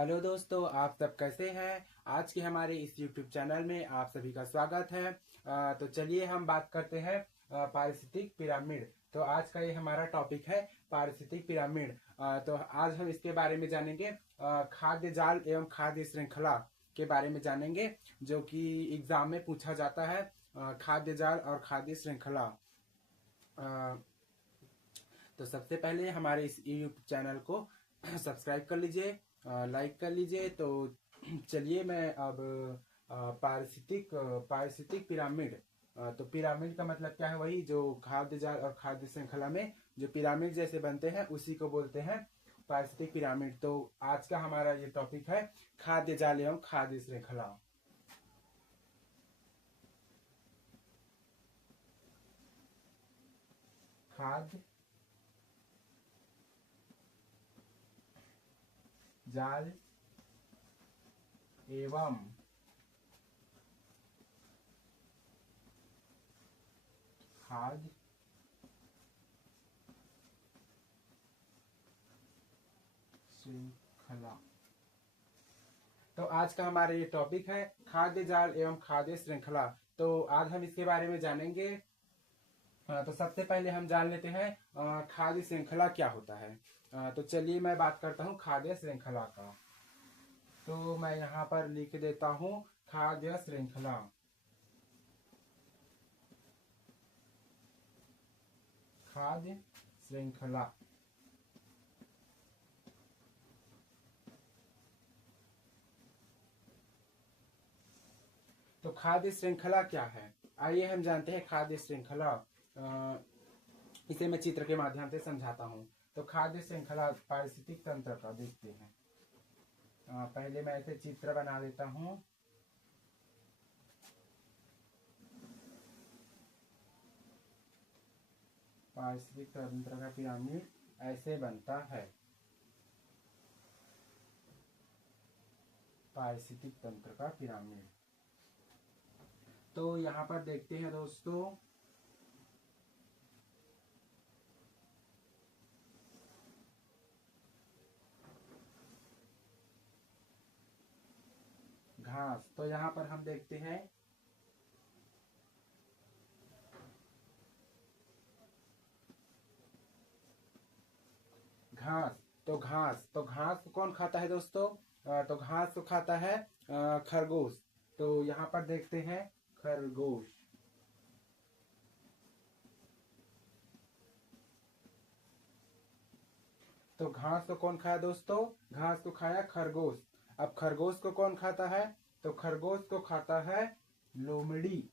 Hello दोस्तों, आप सब कैसे हैं। आज के हमारे इस YouTube चैनल में आप सभी का स्वागत है। तो चलिए हम बात करते हैं पारिस्थितिक पिरामिड। तो आज का ये हमारा टॉपिक है पारिस्थितिक पिरामिड। तो आज हम इसके बारे में जानेंगे, खाद्य जाल एवं खाद्य श्रृंखला के बारे में जानेंगे, जो कि एग्जाम में पूछा जाता है। खाद्य जाल और खाद्य श्रृंखला। तो सबसे पहले हमारे इस YouTube चैनल को सब्सक्राइब कर लीजिए, लाइक कर लीजिए। तो चलिए मैं अब पारिस्थितिक पिरामिड। तो पिरामिड का मतलब क्या है? वही जो खाद्य जाल और खाद्य श्रृंखला में जो पिरामिड जैसे बनते हैं उसी को बोलते हैं पारिस्थितिक पिरामिड। तो आज का हमारा ये टॉपिक है खाद्य जाल एवं खाद्य श्रृंखला। खाद्य जाल एवं खाद्य श्रृंखला। तो आज का हमारा ये टॉपिक है खाद्य जाल एवं खाद्य श्रृंखला। तो आज हम इसके बारे में जानेंगे। तो सबसे पहले हम जान लेते हैं खाद्य श्रृंखला क्या होता है। तो चलिए मैं बात करता हूँ खाद्य श्रृंखला का। तो मैं यहाँ पर लिख देता हूँ खाद्य श्रृंखला। खाद्य श्रृंखला। तो खाद्य श्रृंखला क्या है, आइए हम जानते हैं खाद्य श्रृंखला। इसे मैं चित्र के माध्यम से समझाता हूँ। तो खाद्य श्रृंखला पारिस्थितिक तंत्र का देखते हैं। पहले मैं ऐसे चित्र बना देता हूँ। पारिस्थितिक तंत्र का पिरामिड ऐसे बनता है। पारिस्थितिक तंत्र का पिरामिड। तो यहाँ पर देखते हैं दोस्तों, घास। तो यहाँ पर हम देखते हैं घास। तो घास को कौन खाता है दोस्तों? तो घास को खाता है खरगोश। तो यहाँ पर देखते हैं खरगोश। तो घास को कौन खाया दोस्तों? घास को खाया खरगोश। अब खरगोश को कौन खाता है? तो खरगोश को खाता है लोमड़ी।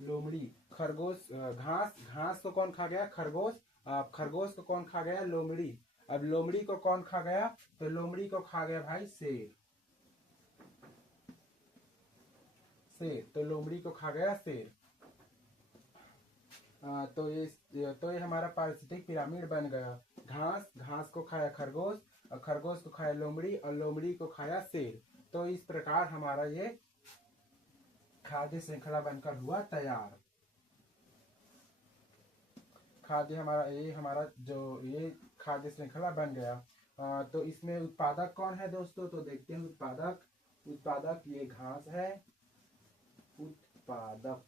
लोमड़ी। खरगोश घास को कौन खा गया? खरगोश। अब खरगोश को कौन खा गया? लोमड़ी। अब लोमड़ी को कौन खा गया? तो लोमड़ी को खा गया भाई शेर। तो लोमड़ी को खा गया शेर। तो ये हमारा पारिस्थितिक पिरामिड बन गया। घास को खाया खरगोश, और खरगोश को खाया लोमड़ी, और लोमड़ी को खाया शेर। तो इस प्रकार हमारा ये खाद्य श्रृंखला बनकर हुआ तैयार। हमारा जो ये खाद्य श्रृंखला बन गया। तो इसमें उत्पादक कौन है दोस्तों? तो देखते हैं उत्पादक ये घास है। उत्पादक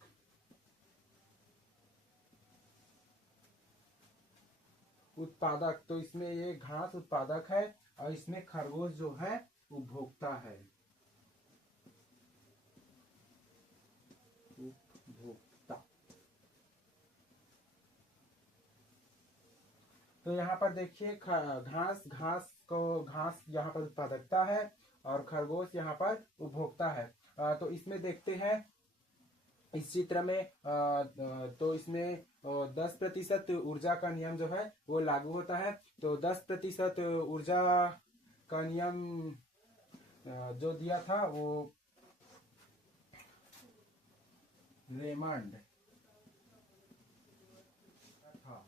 तो इसमें ये घास उत्पादक है, और इसमें खरगोश जो है उपभोक्ता है। उपभोक्ता। तो यहाँ पर देखिए घास यहाँ पर उत्पादकता है, और खरगोश यहाँ पर उपभोक्ता है। तो इसमें देखते हैं इस चित्र में, तो इसमें 10% ऊर्जा का नियम जो है वो लागू होता है। तो 10% ऊर्जा का नियम जो दिया था वो रेमंड था।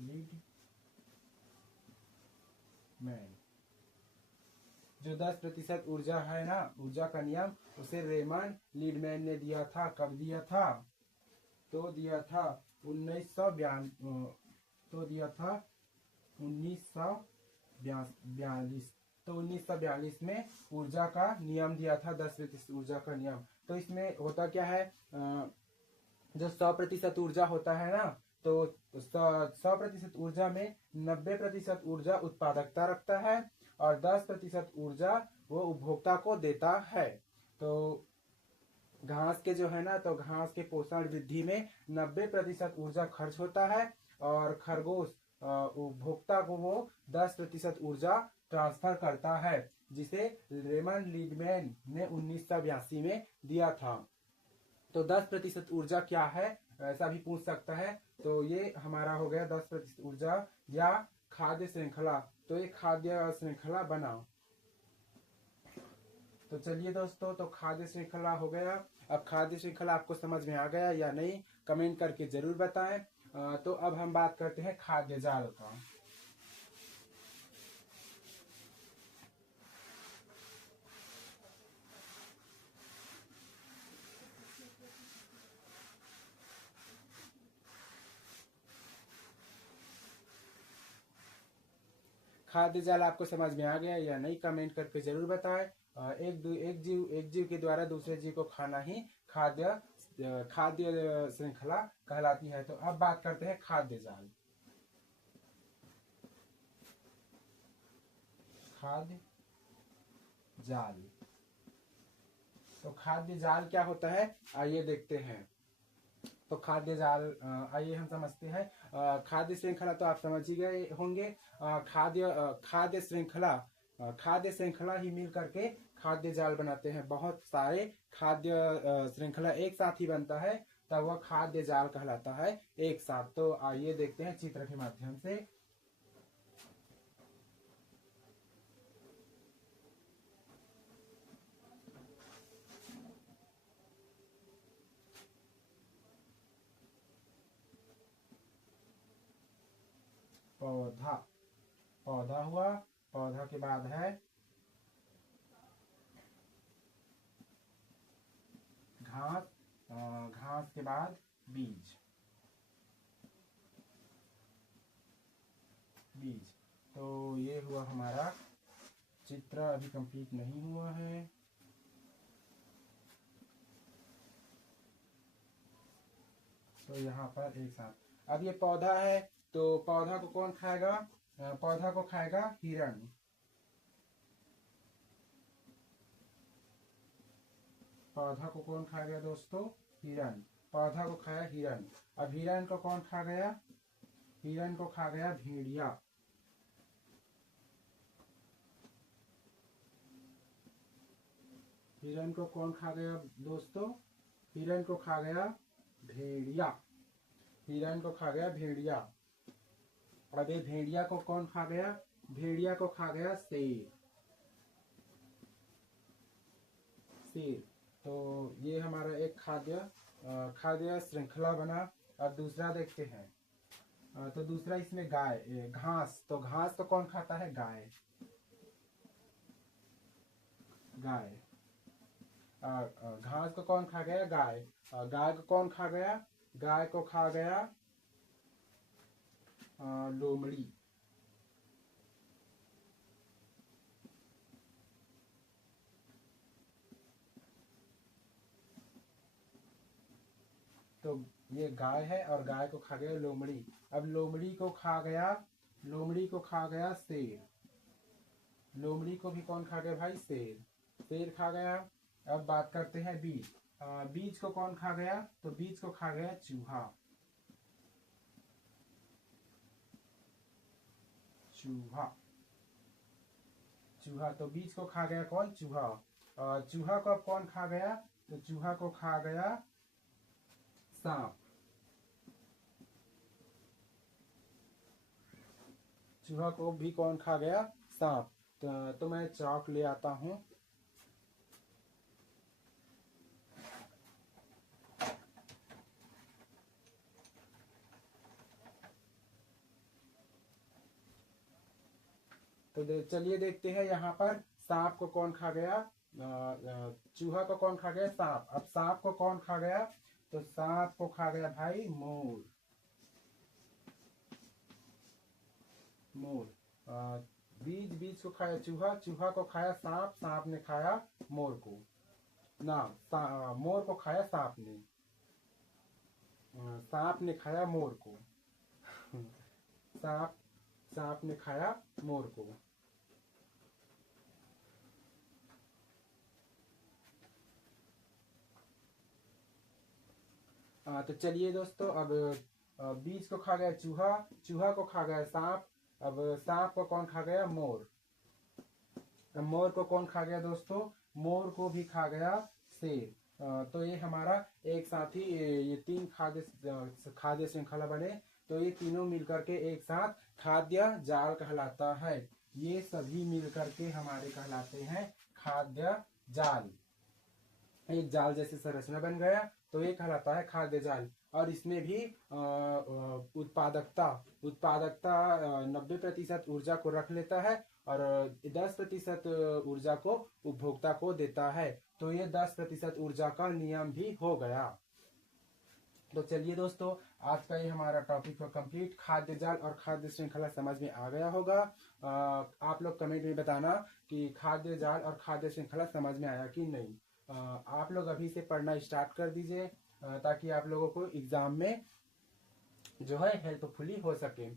लीडमैन। जो 10% ऊर्जा है ना, ऊर्जा का नियम, उसे रेमंड लीडमैन ने दिया था। कब दिया था? तो दिया था 1942, तो दिया था 1942। तो 1942 में ऊर्जा का नियम दिया था, 10% ऊर्जा का नियम। तो इसमें होता क्या है, जो 100% ऊर्जा होता है ना, तो 100% ऊर्जा में 90% ऊर्जा उत्पादकता रखता है और 10% ऊर्जा वो उपभोक्ता को देता है। तो घास के जो है ना, तो घास के पोषण वृद्धि में 90% ऊर्जा खर्च होता है और खरगोश उपभोक्ता को वो 10% ऊर्जा ट्रांसफर करता है, जिसे रेमन लीडमैन ने 1982 में दिया था। तो 10% ऊर्जा क्या है, ऐसा भी पूछ सकता है। तो ये हमारा हो गया 10% ऊर्जा या खाद्य श्रृंखला। तो ये खाद्य श्रृंखला बनाओ। तो चलिए दोस्तों, तो खाद्य श्रृंखला हो गया। अब खाद्य श्रृंखला आपको समझ में आ गया या नहीं, कमेंट करके जरूर बताएं। तो अब हम बात करते हैं खाद्य जाल का। खाद्य जाल आपको समझ में आ गया या नहीं, कमेंट करके जरूर बताएं। एक जीव के द्वारा दूसरे जीव को खाना ही खाद्य श्रृंखला कहलाती है। तो अब बात करते हैं खाद्य जाल। खाद्य जाल, तो खाद्य जाल क्या होता है, आइए देखते हैं। तो खाद्य जाल, आइए हम समझते हैं। खाद्य श्रृंखला तो आप समझ ही गए होंगे। खाद्य श्रृंखला ही मिल करके खाद्य जाल बनाते हैं। बहुत सारे खाद्य श्रृंखला एक साथ ही बनता है, तब वह खाद्य जाल कहलाता है एक साथ। तो आइए देखते हैं चित्र के माध्यम से। पौधा, पौधा हुआ, पौधा के बाद है घास, घास के बाद बीज, बीज। तो ये हुआ हमारा चित्र, अभी कंप्लीट नहीं हुआ है। तो यहाँ पर एक साथ, अब ये पौधा है, तो पौधा को कौन खाएगा, पौधा को खाएगा हिरण। पौधा को कौन खा गया दोस्तों, हिरण। पौधा को खाया हिरण। अब हिरण को कौन खा गया, हिरण को खा गया भेड़िया। हिरण को कौन खा गया दोस्तों, हिरण को खा गया भेड़िया। हिरण को खा गया भेड़िया। अब ये भेड़िया को कौन खा गया, भेड़िया को खा गया शेर, शेर। तो ये हमारा एक खाद्य श्रृंखला बना। अब दूसरा देखते हैं। तो दूसरा इसमें गाय, घास। तो घास को कौन खाता है, गाय, गाय। घास को कौन खा गया, गाय। गाय को कौन खा गया, गाय को खा गया लोमड़ी। तो ये गाय है और गाय को खा गया लोमड़ी। अब लोमड़ी को खा गया शेर। लोमड़ी को भी कौन खा गया भाई, शेर, शेर खा गया। अब बात करते हैं बीज। बीज को कौन खा गया, तो बीज को खा गया चूहा, चूहा, चूहा। तो बीज को खा गया कौन, चूहा। चूहा को अब कौन खा गया, तो चूहा को खा गया सांप। चूहा को भी कौन खा गया, सांप। तो मैं चाक ले आता हूं। तो चलिए देखते हैं यहाँ पर सांप को कौन खा गया, चूहा को कौन खा गया, सांप। अब सांप को कौन खा गया, तो सांप को खा गया भाई मोर। मोर। बीज बीज को खाया चूहा, चूहा को खाया सांप, सांप ने खाया मोर को। ना, मोर को खाया सांप ने, सांप ने खाया मोर को। सांप सांप ने खाया मोर को। तो चलिए दोस्तों, अब बीज को खा गया चूहा, चूहा को खा गया सांप, अब सांप को कौन खा गया? मोर। अब मोर को कौन खा गया दोस्तों? मोर को भी खा गया शेर। तो ये हमारा एक साथ ही ये तीन खाद्य श्रृंखला बने, तो ये तीनों मिलकर के एक साथ खाद्य जाल कहलाता है। ये सभी मिलकर के हमारे कहलाते हैं खाद्य जाल। एक जाल जैसे संरचना बन गया तो ये कहलाता है खाद्य जाल। और इसमें भी उत्पादकता उत्पादकता 90% ऊर्जा को रख लेता है और 10% ऊर्जा को उपभोक्ता को देता है। तो ये 10% ऊर्जा का नियम भी हो गया। तो चलिए दोस्तों, आज का ये हमारा टॉपिक को कंप्लीट, खाद्य जाल और खाद्य श्रृंखला समझ में आ गया होगा। आप लोग कमेंट में बताना कि खाद्य जाल और खाद्य श्रृंखला समझ में आया कि नहीं। आप लोग अभी से पढ़ना स्टार्ट कर दीजिए ताकि आप लोगों को एग्जाम में जो है हेल्पफुली हो सके।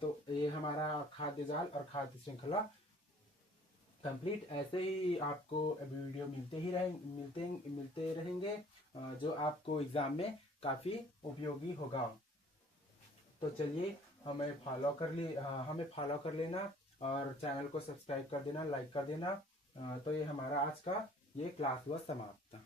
तो ये हमारा खाद्य जाल और खाद्य श्रृंखला कंप्लीट। ऐसे ही आपको वीडियो मिलते रहेंगे जो आपको एग्जाम में काफ़ी उपयोगी होगा। तो चलिए, हमें फॉलो कर लेना और चैनल को सब्सक्राइब कर देना, लाइक कर देना। तो ये हमारा आज का ये क्लास हुआ समाप्त।